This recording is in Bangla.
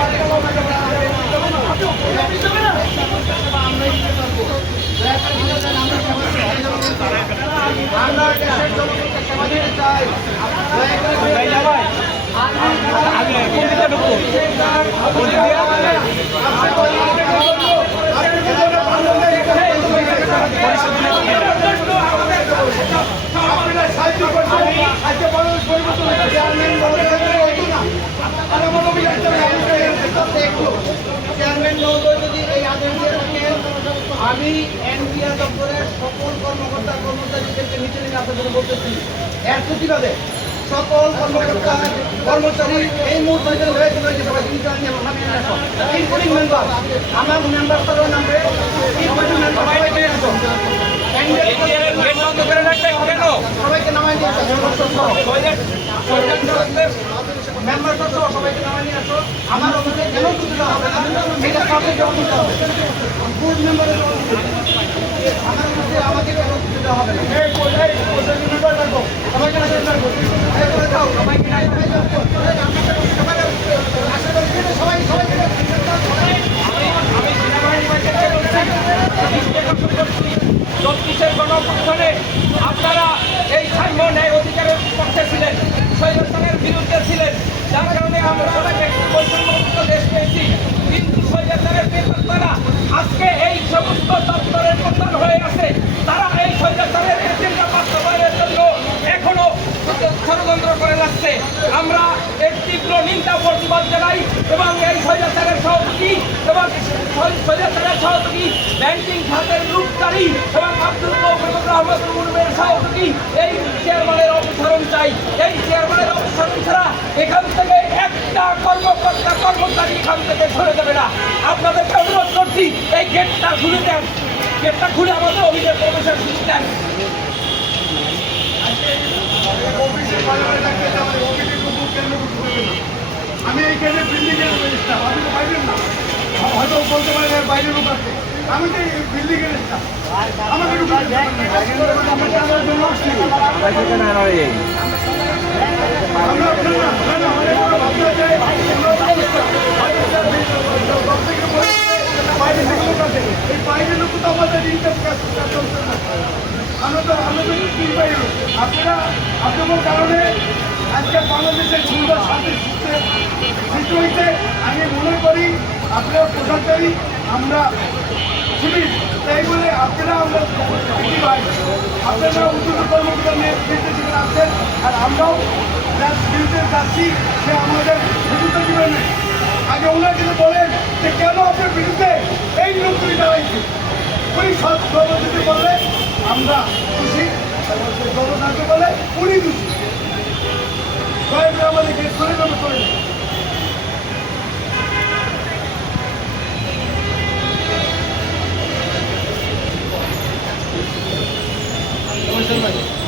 আমি এনপিআর দপ্তরের সকল কর্মকর্তা কর্মচারীদেরকে নিচে নেমে আপনাদের বলতেছি এর প্রতিবাদে সকল কর্মকর্তা কর্মচারী এই মুহূর্তে ইনক্লুডিং মেম্বার আমার মেম্বার সবার নামে সবাইকে নামাই নিয়ে মেম্বার সহ সবাইকে নামাই নিয়ে আসো। আমার অফিসে কেন সুবিধা হবে না এটা সবাই জবাব দিতে হবে। বুথ মেম্বারের আমার অফিসে আমাকে কোনো সুবিধা হবে না। সবাইকে আপনারা এই সাম্য ন্যায় অধিকারের পক্ষে ছিলেন, স্বৈরাচারের বিরুদ্ধে ছিলেন, যার কারণে আমরা একটি বৈষম্যমুক্ত দেশ পেয়েছি। কিন্তু স্বৈরাচারের নেতারা আজকে এই সমস্ত দপ্তরের প্রধান হয়ে আছে। তারা এই স্বৈরাচারের এজেন্ডা বাস্তবায়নের জন্য এখনো ষড়যন্ত্র করে যাচ্ছে। আমরা এর তীব্র নিন্দা প্রতিবাদ জানাই এবং এই স্বৈরাচারের সহযোগী এবং স্বৈরাচারের সহযোগী ব্যাংকিং খাতের লুটকারী এবং আব্দুল রহমান মুর্মের সহযোগী এই চেয়ারম্যানের অপসারণ চাই। এই চেয়ারম্যানের অপসারণ ছাড়া এখান থেকে একটা কর্মকর্তা কর্মচারী এখান থেকে সরে যাবে না। আপনাদেরকে অনুরোধ করছি এই গেটটা খুলে দেন, গেটটা খুলে আমাদের অভিযোগ প্রবেশের সুযোগ দেন। আমি এইখানে বিল্ডিংয়ের আপনি তো পাইবেন না, হয়তো বলতে পারেন বাইরের লোক আছে, আমি তো বিল্ডিংয়ের স্টাফ, আমাকে এই বাইরের লোক তো আমাদের আমরা তো আপনারা আপনাদের কারণে আজকে বাংলাদেশের সুন্দর শান্তি সৃষ্টি হয়েছে। আমি মনে করি আপনারা প্রশাসনী আমরা শুনি, তাই বলে আপনারা আমরা আপনারা উদ্যোগ কর্মকর্তা নির্দেশিত আছেন, আর আমরাও যার বিরুদ্ধে যাচ্ছি সে আমাদের সুযোগ দিবেন না। আগে ওনার যদি বলেন যে কেন আপনার বিরুদ্ধে এই লোকগুলি দাঁড়াইছে, উনি সব যদি বলে আমরা খুশি, গণতন্ত্র বলে উনি খুশি, আমাদের গেট করে দেবে করে দেবে।